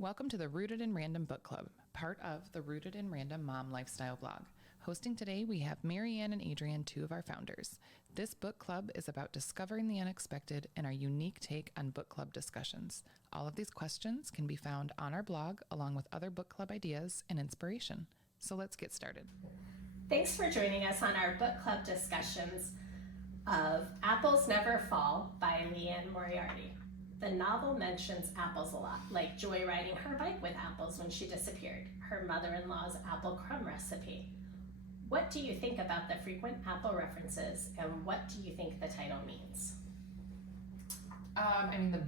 Welcome to the Rooted in Random Book Club, part of the Rooted in Random Mom Lifestyle blog. Hosting today, we have Marianne and Adrienne, two of our founders. This book club is about discovering the unexpected and our unique take on book club discussions. All of these questions can be found on our blog, along with other book club ideas and inspiration. So let's get started. Thanks for joining us on our book club discussions of Apples Never Fall by Liane Moriarty. The novel mentions apples a lot, like Joy riding her bike with apples when she disappeared, her mother-in-law's apple crumb recipe. What do you think about the frequent apple references, and what do you think the title means? The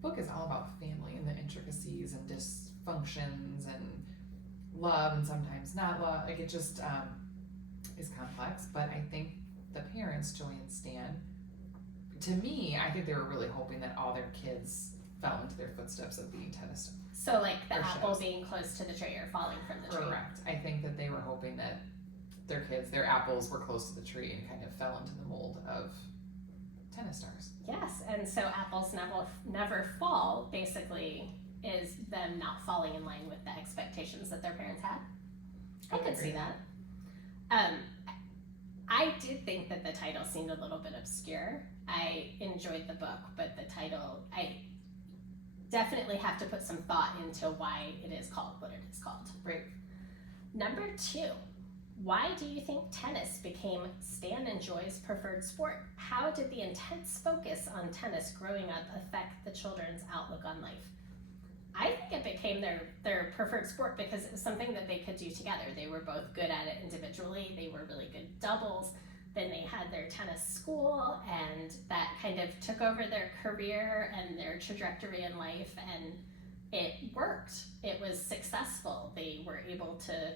book is all about family and the intricacies and dysfunctions and love and sometimes not love. It just is complex, but I think the parents, Joy and Stan, to me, I think they were really hoping that all their kids fell into their footsteps of being tennis. So like the apple being close to the tree or falling from the tree. Correct. I think that they were hoping that their apples were close to the tree and kind of fell into the mold of tennis stars. Yes, and so apples never fall basically is them not falling in line with the expectations that their parents had. I could see that. I did think that the title seemed a little bit obscure. I enjoyed the book, but the title, I definitely have to put some thought into why it is called what it is called. Right. Number 2, why do you think tennis became Stan and Joy's preferred sport? How did the intense focus on tennis growing up affect the children's outlook on life? I think it became their preferred sport because it was something that they could do together. They were both good at it individually. They were really good doubles. Then they had their tennis school, and that kind of took over their career and their trajectory in life, and it worked. It was successful. They were able to,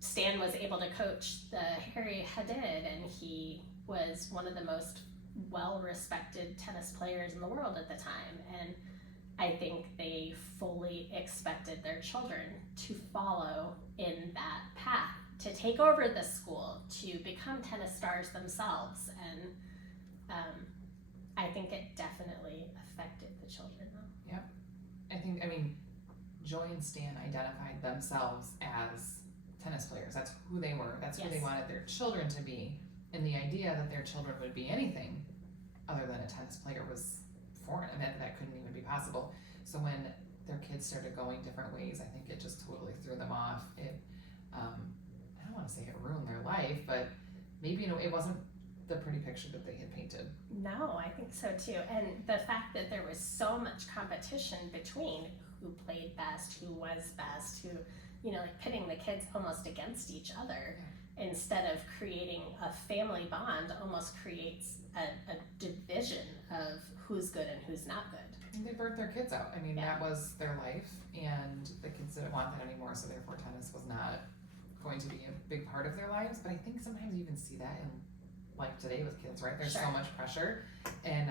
Stan was able to coach the Harry Haddad, and he was one of the most well-respected tennis players in the world at the time. And I think they fully expected their children to follow in that path, to take over the school, to become tennis stars themselves. And I think it definitely affected the children though. Yep. I think, Joy and Stan identified themselves as tennis players. That's who they were. That's who they wanted their children to be. And the idea that their children would be anything other than a tennis player was foreign. That couldn't even be possible. So when their kids started going different ways, I think it just totally threw them off. It, I don't want to say it ruined their life, but maybe it wasn't the pretty picture that they had painted. No, I think so too. And the fact that there was so much competition between who played best, who was best, who, like pitting the kids almost against each other instead of creating a family bond, almost creates a division of who's good and who's not good. And they burnt their kids out. That was their life, and the kids didn't want that anymore, so therefore tennis was not going to be a big part of their lives. But I think sometimes you even see that in life today with kids, right? There's so much pressure, and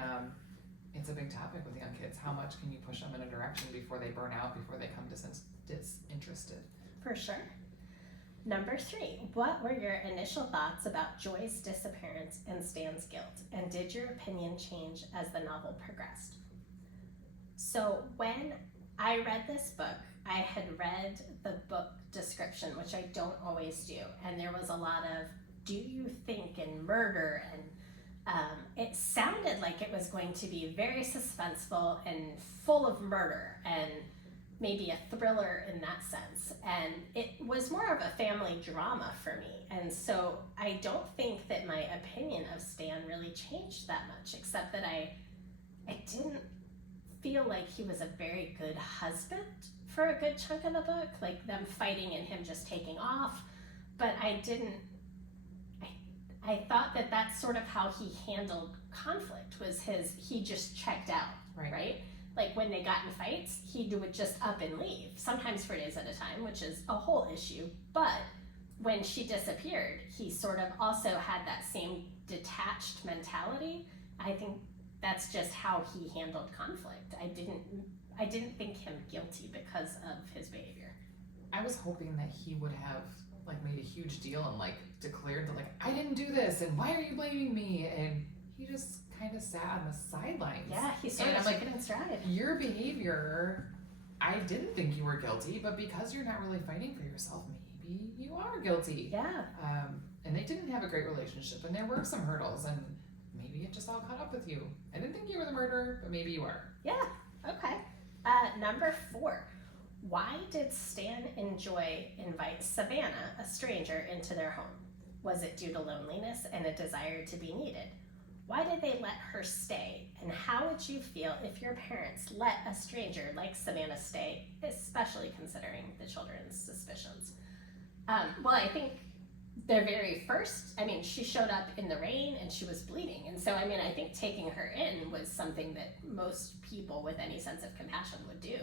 it's a big topic with young kids. How much can you push them in a direction before they burn out, before they come disinterested? For sure. Number 3, what were your initial thoughts about Joy's disappearance and Stan's guilt, and did your opinion change as the novel progressed? So when I read this book, I had read the book description, which I don't always do, and there was a lot of do you think and murder, and it sounded like it was going to be very suspenseful and full of murder and maybe a thriller in that sense, and it was more of a family drama for me. And so I don't think that my opinion of Stan really changed that much, except that I didn't feel like he was a very good husband for a good chunk of the book, like them fighting and him just taking off. But I thought that that's sort of how he handled conflict, was he just checked out, right? Like when they got in fights, he would just up and leave, sometimes for days at a time, which is a whole issue. But when she disappeared, he sort of also had that same detached mentality. I think that's just how he handled conflict. I didn't think him guilty because of his behavior. I was hoping that he would have made a huge deal and declared that I didn't do this and why are you blaming me, and he just kind of sat on the sidelines. Yeah, he sort of took it in stride. Your behavior, I I didn't think you were guilty, but because you're not really fighting for yourself, maybe you are guilty. Yeah. And they didn't have a great relationship, and there were some hurdles, and maybe it just all caught up with you. I didn't think you were the murderer, but maybe you are. Yeah. Okay. Number 4. Why did Stan and Joy invite Savannah, a stranger, into their home? Was it due to loneliness and a desire to be needed? Why did they let her stay? And how would you feel if your parents let a stranger like Savannah stay, especially considering the children's suspicions? Well, I think their very first, she showed up in the rain and she was bleeding. And so, I think taking her in was something that most people with any sense of compassion would do.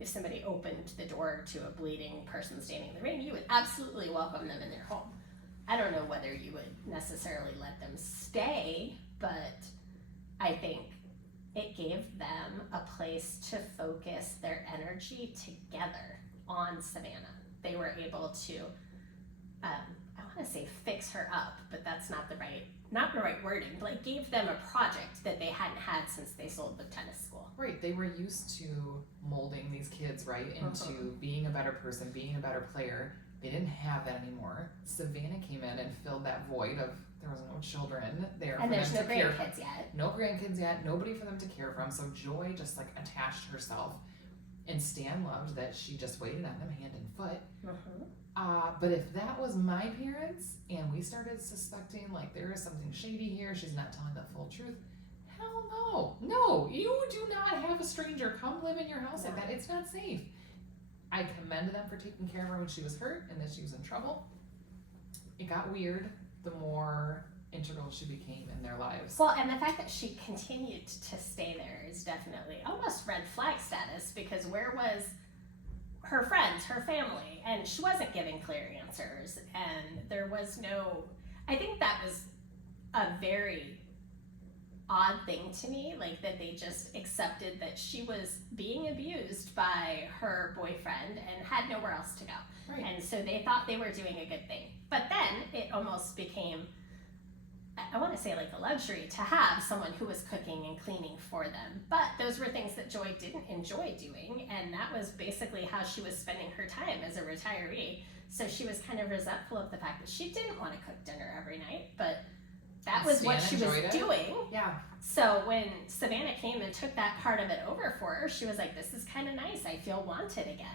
If somebody opened the door to a bleeding person standing in the rain, you would absolutely welcome them in their home. I don't know whether you would necessarily let them stay, but I think it gave them a place to focus their energy together on Savannah. They were able to, I want to say fix her up, but that's not the right wording, but it gave them a project that they hadn't had since they sold the tennis school. Right, they were used to molding these kids, right, into being a better person, being a better player. They didn't have that anymore. Savannah came in and filled that void of there was no children there and for there's them no to care grandkids yet. No grandkids yet, nobody for them to care from. So Joy just attached herself, and Stan loved that she just waited on them hand and foot. But if that was my parents and we started suspecting there is something shady here, she's not telling the full truth, hell no, you do not have a stranger come live in your house like that. It's not safe. I commend them for taking care of her when she was hurt and that she was in trouble. It got weird the more integral she became in their lives. Well, and the fact that she continued to stay there is definitely almost red flag status, because where was her friends, her family? And she wasn't giving clear answers, and there was no, I think that was a very odd thing to me, that they just accepted that she was being abused by her boyfriend and had nowhere else to go. Right. And so they thought they were doing a good thing. But then it almost became, I want to say a luxury to have someone who was cooking and cleaning for them. But those were things that Joy didn't enjoy doing, and that was basically how she was spending her time as a retiree. So she was kind of resentful of the fact that she didn't want to cook dinner every night, but that was what she was doing. Yeah. So when Savannah came and took that part of it over for her, she was like, this is kind of nice. I feel wanted again.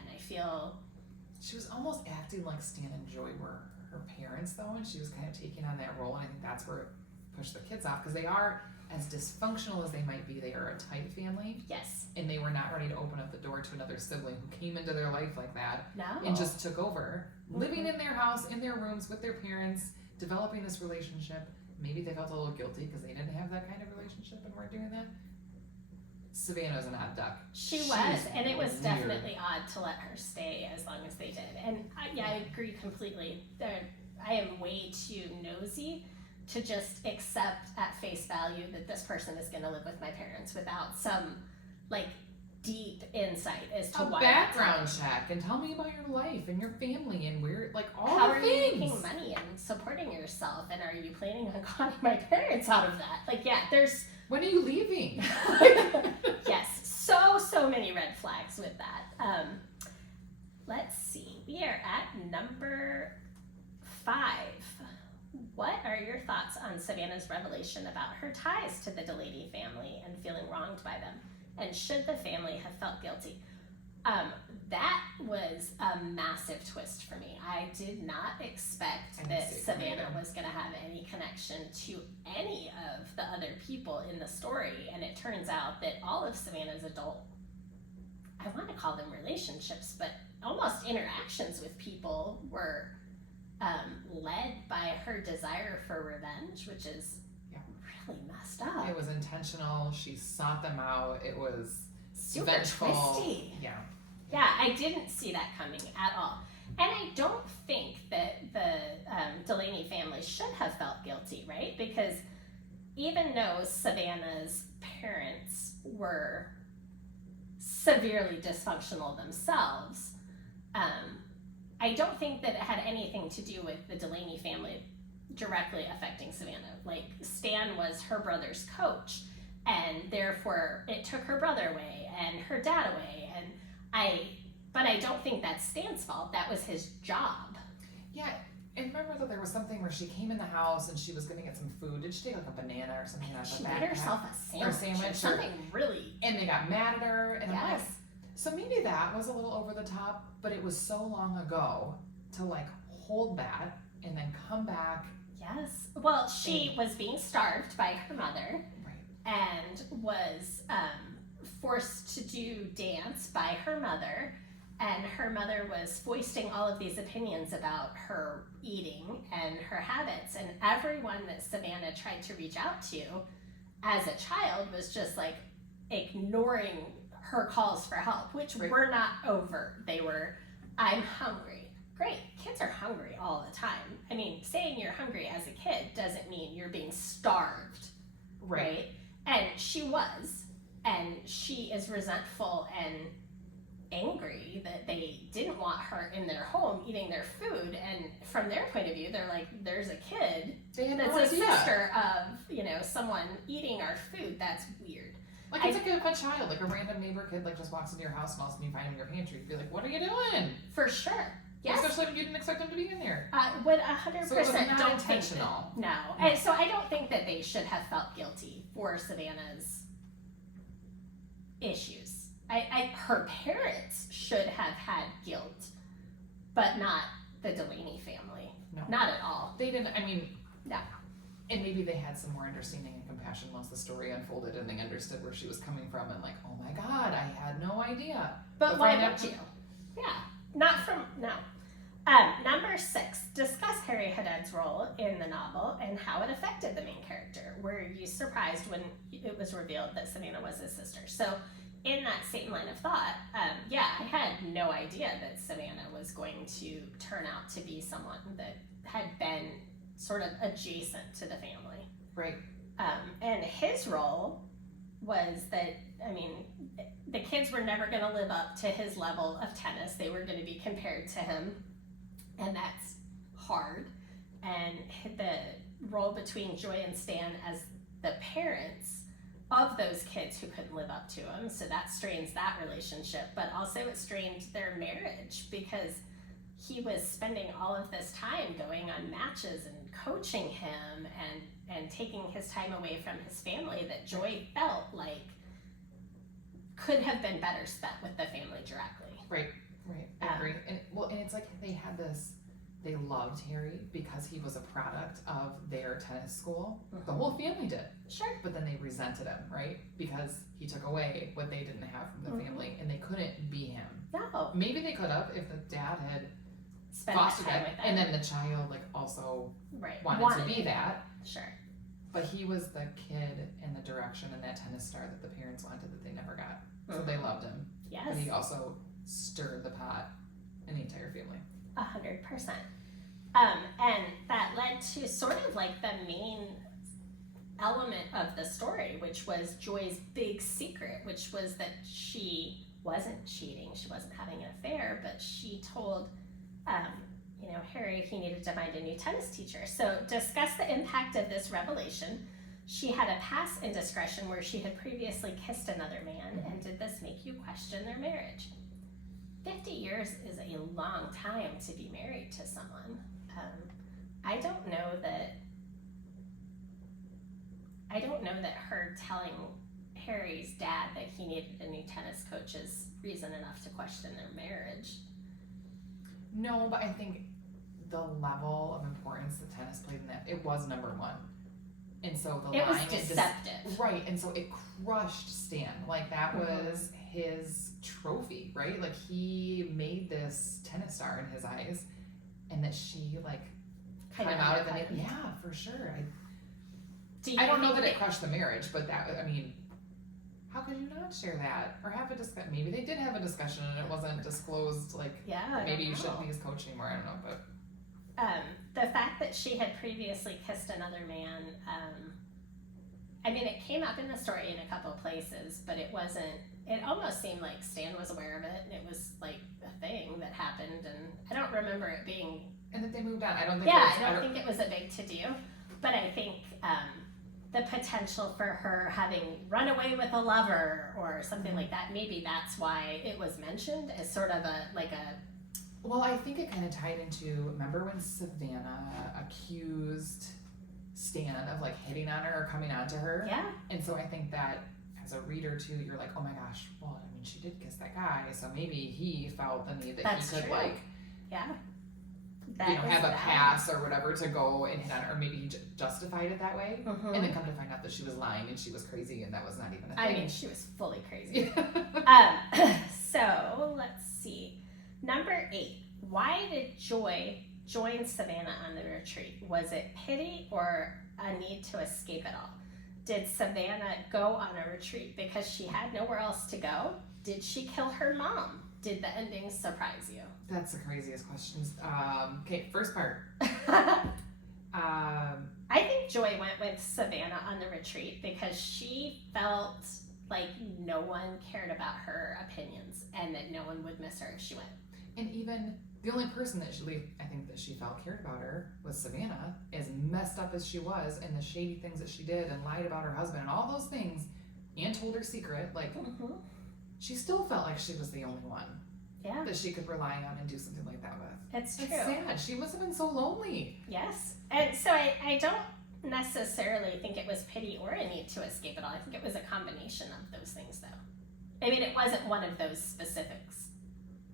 She was almost acting like Stan and Joy were her parents, though, and she was kind of taking on that role, and I think that's where it pushed the kids off, because they are, as dysfunctional as they might be, they are a tight family. Yes. And they were not ready to open up the door to another sibling who came into their life like that. No. And just took over, living in their house, in their rooms, with their parents, developing this relationship. Maybe they felt a little guilty because they didn't have that kind of relationship and weren't doing that. Savannah was an odd duck. She was, and it was definitely odd to let her stay as long as they did. And I agree completely. I am way too nosy to just accept at face value that this person is going to live with my parents without some deep insight as to why. A background check and tell me about your life and your family and where, all how the are things. You making money and supporting yourself, and are you planning on calling my parents out of that? There's. When are you leaving? Yes, so many red flags with that. Let's see. We are at number 5. What are your thoughts on Savannah's revelation about her ties to the Delaney family and feeling wronged by them? And should the family have felt guilty? That was a massive twist for me. I did not expect that Savannah was going to have any connection to any of the other people in the story. And it turns out that all of Savannah's adult, I want to call them relationships, but almost interactions with people were led by her desire for revenge, which is really messed up. It was intentional. She sought them out. It was super vengeful. Twisty. Yeah, I didn't see that coming at all. And I don't think that the Delaney family should have felt guilty, right? Because even though Savannah's parents were severely dysfunctional themselves, I don't think that it had anything to do with the Delaney family directly affecting Savannah. Stan was her brother's coach, and therefore it took her brother away and her dad away. And But I don't think that's Stan's fault. That was his job. Yeah, and remember that there was something where she came in the house and she was going to get some food. Did she take like a banana or something out of She the made backpack? herself a sandwich. Or something really. And they got mad at her. And I'm like, Yes. so maybe that was a little over the top, but it was so long ago to like hold that and then come back. Yes. Well, she was being starved by her mother. Right. And was forced to do dance by her mother, and her mother was foisting all of these opinions about her eating and her habits, and everyone that Savannah tried to reach out to as a child was just like ignoring her calls for help, which were not overt. They were, I'm hungry. Great, kids are hungry all the time. I mean, saying you're hungry as a kid doesn't mean you're being starved, right? And she was, and she is resentful and angry that they didn't want her in their home eating their food. And from their point of view, they're like, there's a kid that's a sister of, someone eating our food. That's weird. Like, it's like a child, like a random neighbor kid, like just walks into your house and all of a sudden you find him in your pantry. You'd be like, what are you doing? For sure. Yes. Especially when you didn't expect him to be in there. Would 100% So it was not don't intentional. Think that, no. And so I don't think that they should have felt guilty for Savannah's issues. Her parents should have had guilt, but not the Delaney family. No. Not at all. They didn't, No. And maybe they had some more understanding and compassion once the story unfolded and they understood where she was coming from and like, oh my God, I had no idea. But why would you? Yeah. No. Number 6, discuss Harry Haddad's role in the novel and how it affected the main character. Were you surprised when it was revealed that Savannah was his sister? So in that same line of thought, I had no idea that Savannah was going to turn out to be someone that had been sort of adjacent to the family. Right. And his role was that, the kids were never going to live up to his level of tennis. They were going to be compared to him, and that's hard. And the role between Joy and Stan as the parents of those kids who couldn't live up to him, so that strains that relationship, but also it strained their marriage because he was spending all of this time going on matches and coaching him and taking his time away from his family that Joy felt like could have been better spent with the family directly. Right. I agree. And it's like they loved Harry because he was a product of their tennis school. Mm-hmm. The whole family did. Sure. But then they resented him, right? Because he took away what they didn't have from the family and they couldn't be him. No. Maybe they could have if the dad had spent fostered time it, with them. and then the child also wanted to be that. Sure. But he was the kid and the direction and that tennis star that the parents wanted that they never got. So they loved him. Yes. But he also stirred the pot in the entire family. 100%. And that led to sort of like the main element of the story, which was Joy's big secret, which was that she wasn't cheating, she wasn't having an affair, but she told Harry he needed to find a new tennis teacher. So discuss the impact of this revelation. She had a past indiscretion where she had previously kissed another man, and did this make you question their marriage? 50 years is a long time to be married to someone. I don't know that her telling Harry's dad that he needed a new tennis coach is reason enough to question their marriage. No, but I think the level of importance that tennis played in that, it was number one. And so the it line was deceptive. Right, and so it crushed Stan. Like that was his trophy, right? Like he made this tennis star in his eyes, and that she came out of it. Yeah, for sure. I don't know that it crushed the marriage, but that, how could you not share that? Or have a discussion? Maybe they did have a discussion and it wasn't disclosed, maybe you shouldn't be his coach anymore, I don't know, but. The fact that she had previously kissed another man, it came up in the story in a couple places, but it almost seemed like Stan was aware of it, and it was a thing that happened, and I don't remember it being. And that they moved on. I don't think. I don't think it was a big to-do, but I think the potential for her having run away with a lover or something like that. Maybe that's why it was mentioned as sort of a Well, I think it kind of tied into, remember when Savannah accused Stan of like hitting on her or coming on to her? Yeah. And so I think that as a reader too, you're like, oh my gosh, well, I mean, she did kiss that guy, so maybe he felt the need that That's he could true. like, Yeah. have a pass or whatever to go and hit on her, or maybe he justified it that way. Mhm. And then come to find out that she was lying and she was crazy and that was not even a thing. I mean, she was fully crazy. Yeah. So let's see. Number 8. Why did Joy join Savannah on the retreat? Was it pity or a need to escape it all? Did Savannah go on a retreat because she had nowhere else to go? Did she kill her mom? Did the ending surprise you? That's the craziest questions. Okay, first part. I think Joy went with Savannah on the retreat because she felt like no one cared about her opinions and that no one would miss her if she went. And even the only person that I think that she felt cared about her was Savannah, as messed up as she was and the shady things that she did and lied about her husband and all those things and told her secret. Like, she still felt like she was the only one that she could rely on and do something like that with. It's true. It's sad. She must have been so lonely. Yes. And so I don't necessarily think it was pity or a need to escape it all. I think it was a combination of those things, though. I mean, it wasn't one of those specifics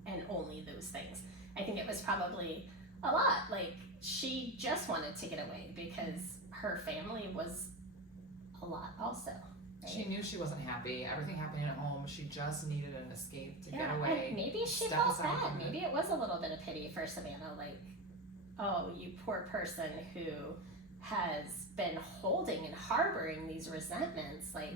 and only those things. I think it was probably a lot. Like, she just wanted to get away because her family was a lot also. Right? She knew she wasn't happy. Everything happening at home. She just needed an escape to get away. And maybe she step felt aside bad. from it. Maybe it was a little bit of pity for Savannah. Like, oh, you poor person who has been holding and harboring these resentments. Like,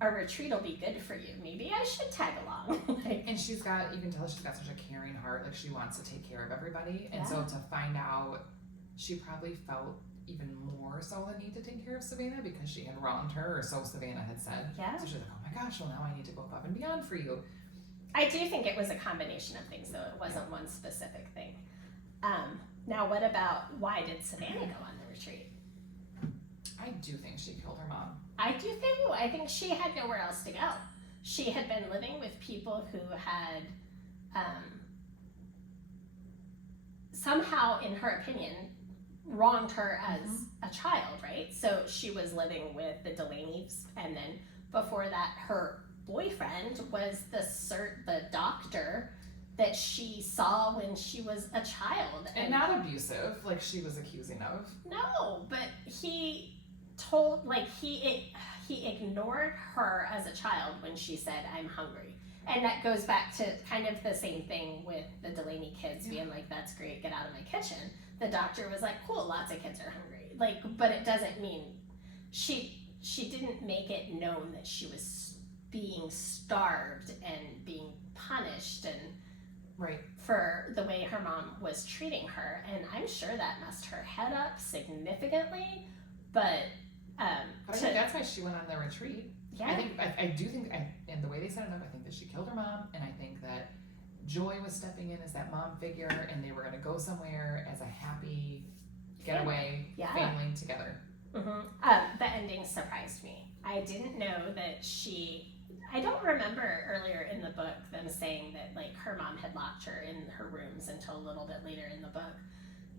a retreat will be good for you. Maybe I should tag along. And she's got, you can tell she's got such a caring heart. Like, she wants to take care of everybody. And so to find out, she probably felt even more so the need to take care of Savannah because she had wronged her, or so Savannah had said. Yeah. So she's like, oh my gosh, well now I need to go above and beyond for you. I do think it was a combination of things, though. It wasn't one specific thing. Now, what about why did Savannah go on the retreat? I do think she killed her mom. I do too. I think she had nowhere else to go. She had been living with people who had somehow, in her opinion, wronged her as a child, right? So she was living with the Delaney's, and then before that, her boyfriend was the doctor that she saw when she was a child. And not abusive, like she was accusing of. No, but he told, like, he ignored her as a child when she said, I'm hungry. And that goes back to kind of the same thing with the Delaney kids being like, that's great, get out of my kitchen. The doctor was like, cool, lots of kids are hungry. Like, but it doesn't mean she didn't make it known that she was being starved and being punished and for the way her mom was treating her. And I'm sure that messed her head up significantly, but I think that's why she went on the retreat. Yeah. I do think, and the way they set it up, I think that she killed her mom, and I think that Joy was stepping in as that mom figure, and they were going to go somewhere as a happy getaway family together. The ending surprised me. I didn't know that I don't remember earlier in the book them saying that, like, her mom had locked her in her rooms until a little bit later in the book.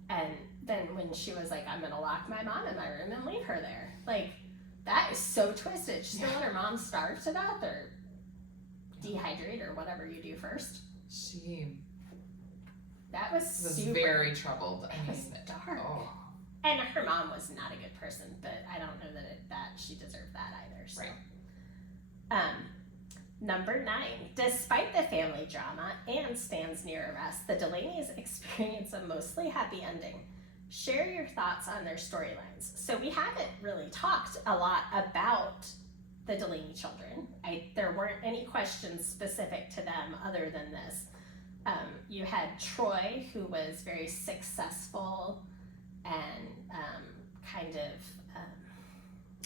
And then when she was like, I'm going to lock my mom in my room and leave her there. Like, that is so twisted. She's going to let her mom starve to death or dehydrate or whatever you do first. That was super very troubled. It was dark. Oh. And her mom was not a good person, but I don't know that she deserved that either. So. Number 9. Despite the family drama and Stan's near arrest, the Delaneys experience a mostly happy ending. Share your thoughts on their storylines. So we haven't really talked a lot about the Delaney children. There weren't any questions specific to them other than this. You had Troy, who was very successful and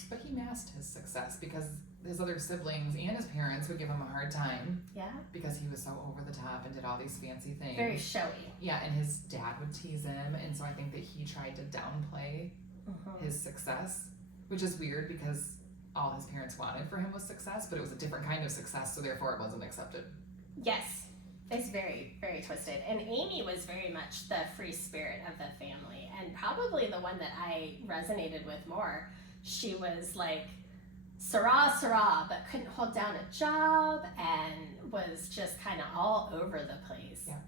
But he masked his success because his other siblings and his parents would give him a hard time. Yeah. Because he was so over the top and did all these fancy things. Very showy. Yeah, and his dad would tease him, and so I think that he tried to downplay his success. which is weird because all his parents wanted for him was success, but it was a different kind of success, so therefore it wasn't accepted. Yes, it's very, very twisted. And Amy was very much the free spirit of the family, and probably the one that I resonated with more. She was like, Sarah, but couldn't hold down a job and was just kind of all over the place. Yeah.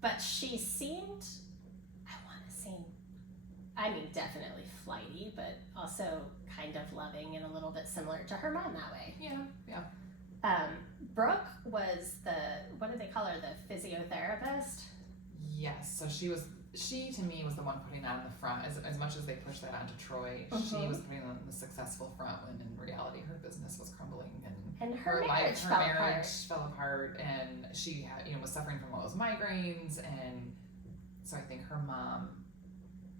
But she seemed, definitely flighty, but also kind of loving and a little bit similar to her mom that way. Yeah. Brooke was what do they call her, the physiotherapist? Yes, so she to me was the one putting that on the front. As much as they pushed that onto Troy, she was putting on the successful front when in reality her business was crumbling and her marriage fell apart, and she had, was suffering from all those migraines, and so I think her mom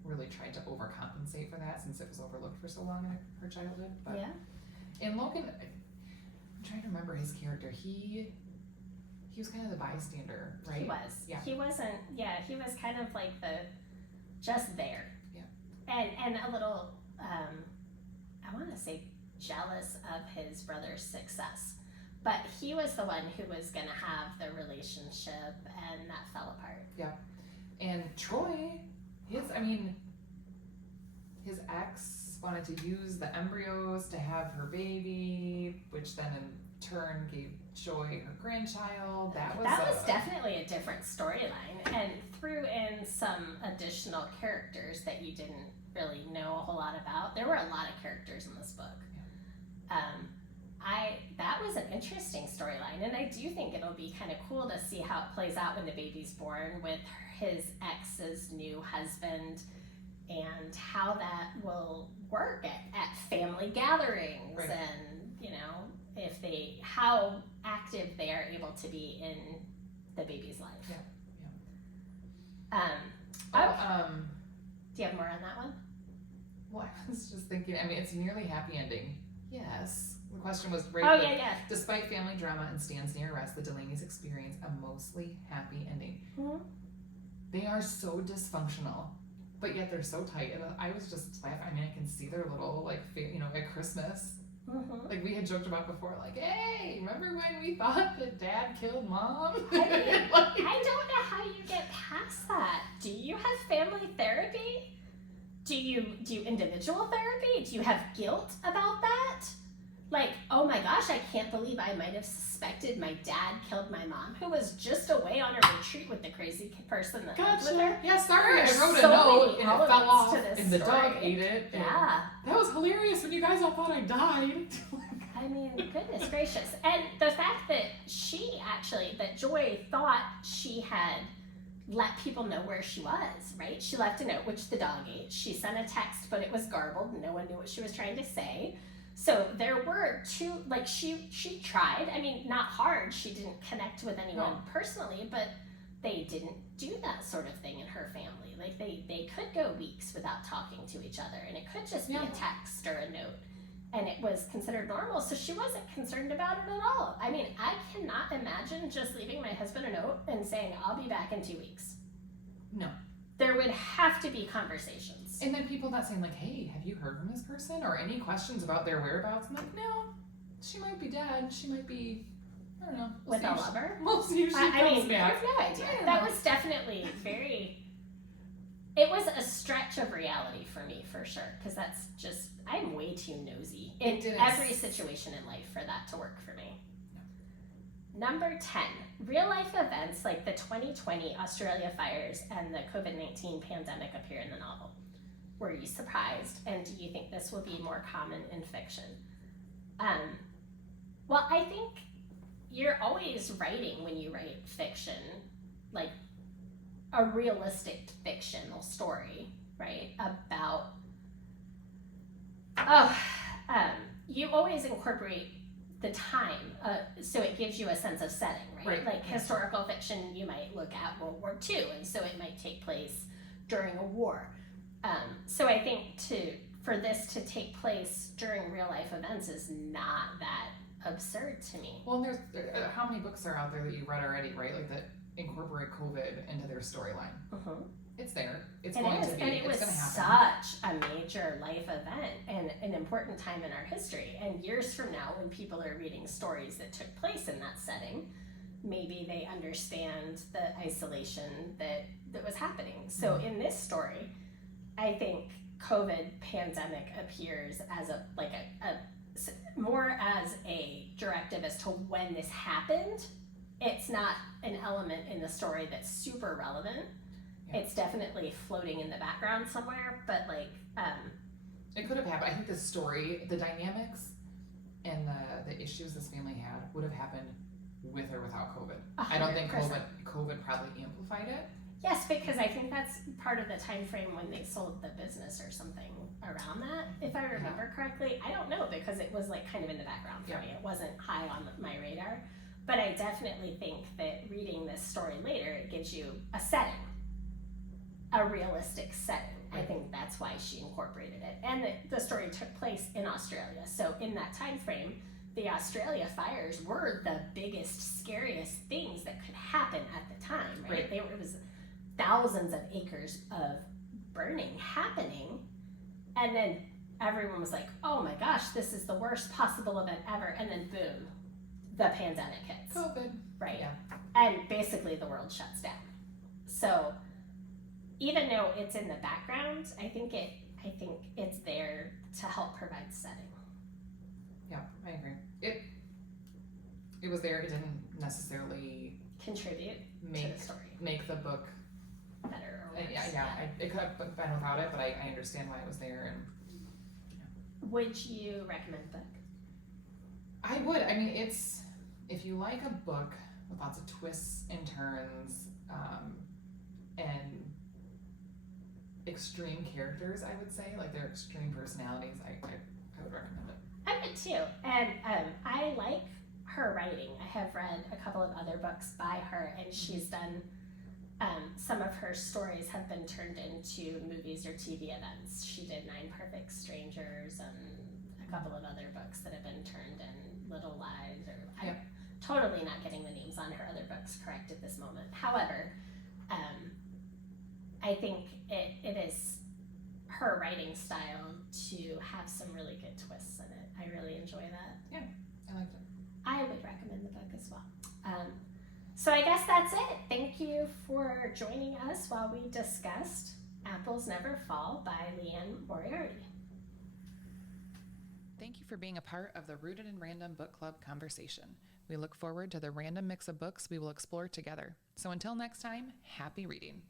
really tried to overcompensate for that since it was overlooked for so long in her childhood. But yeah. in Logan, I'm trying to remember his character. He was kind of the bystander, right? He was. Yeah. He wasn't. Yeah, he was kind of like just there. Yeah. And a little, I want to say, jealous of his brother's success, but he was the one who was going to have the relationship, and that fell apart. Yeah. And Troy, his ex wanted to use the embryos to have her baby, which then in turn gave Joy her grandchild. That was definitely a different storyline, and threw in some additional characters that you didn't really know a whole lot about. There were a lot of characters in this book. That was an interesting storyline, and I do think it'll be kind of cool to see how it plays out when the baby's born with his ex's new husband, and how that will work at family gatherings, right. And how active they are able to be in the baby's life. Yeah. Okay. Do you have more on that one? Well, I was just thinking, it's a nearly happy ending. Yes. The question was, yeah. Despite family drama and Stan's near arrest, the Delaney's experience a mostly happy ending. Mm-hmm. They are so dysfunctional, but yet they're so tight. And I was just laughing. I can see their little, at Christmas. Mm-hmm. Like we had joked about before, hey, remember when we thought that Dad killed Mom? I don't know how you get past that. Do you have family therapy? Do you individual therapy? Do you have guilt about that? Like, oh my gosh, I can't believe I might have suspected my dad killed my mom, who was just away on a retreat with the crazy person that lived with her. Yeah, sorry, I wrote a so note many and it fell off, and the story. dog ate it. Yeah. That was hilarious when you guys all thought I died. Goodness gracious. And the fact that that Joy thought she had let people know where she was, right? She left a note, which the dog ate. She sent a text, but it was garbled. No one knew what she was trying to say. So there were two, she tried. Not hard. She didn't connect with anyone personally, but they didn't do that sort of thing in her family. Like they could go weeks without talking to each other, and it could just be a text or a note, and it was considered normal. So she wasn't concerned about it at all. I cannot imagine just leaving my husband a note and saying, I'll be back in 2 weeks. No. There would have to be conversations. And then people not saying hey, have you heard from this person? Or any questions about their whereabouts? I'm like, no, she might be dead. She might be, I don't know. With a lover? We'll see if she comes back. I have no idea. That was definitely it was a stretch of reality for me, for sure. Because that's just, I'm way too nosy in every situation in life for that to work for me. No. Number 10, real life events like the 2020 Australia fires and the COVID-19 pandemic appear in the novel. Were you surprised? And do you think this will be more common in fiction? Well, I think you're always writing, when you write fiction, like a realistic fictional story, right? About, you always incorporate the time, so it gives you a sense of setting, right? Like historical fiction, you might look at World War II, and so it might take place during a war. So I think for this to take place during real life events is not that absurd to me. Well, and there's how many books are out there that you read already, right? Like that incorporate COVID into their storyline. Mm-hmm. It's there. It's It going is, to be. and it was It's going to happen. such a major life event and an important time in our history. And years from now, when people are reading stories that took place in that setting, maybe they understand the isolation that was happening. So in this story, I think COVID pandemic appears as a more as a directive as to when this happened. It's not an element in the story that's super relevant. Yeah. It's definitely floating in the background somewhere, but it could have happened. I think the story, the dynamics, and the issues this family had would have happened with or without COVID. 100%. I don't think COVID probably amplified it. Yes, because I think that's part of the time frame when they sold the business or something around that, if I remember correctly. I don't know, because it was kind of in the background for me. It wasn't high on my radar. But I definitely think that reading this story later, it gives you a setting, a realistic setting. I think that's why she incorporated it. And the story took place in Australia. So in that time frame, the Australia fires were the biggest, scariest things that could happen at the time, right? It was thousands of acres of burning happening. And then everyone was like, oh my gosh, this is the worst possible event ever. And then boom, the pandemic hits. COVID. Right. Yeah. And basically the world shuts down. So even though it's in the background, I think it's there to help provide setting. Yeah, I agree. It was there. It didn't necessarily contribute to the story. Make the book better or worse. It could have been without it, but I understand why it was there. And would you recommend the book? I would. I mean, if you like a book with lots of twists and turns, and extreme characters, I would say, their extreme personalities, I would recommend it. I would too, and I like her writing. I have read a couple of other books by her, and she's done some of her stories have been turned into movies or TV events. She did 9 Perfect Strangers and a couple of other books that have been turned in Little Lies. I'm totally not getting the names on her other books correct at this moment. However, I think it is her writing style to have some really good twists in it. I really enjoy that. Yeah, I liked it. I would recommend the book as well. So I guess that's it. Thank you for joining us while we discussed Apples Never Fall by Liane Moriarty. Thank you for being a part of the Rooted in Random Book Club conversation. We look forward to the random mix of books we will explore together. So until next time, happy reading.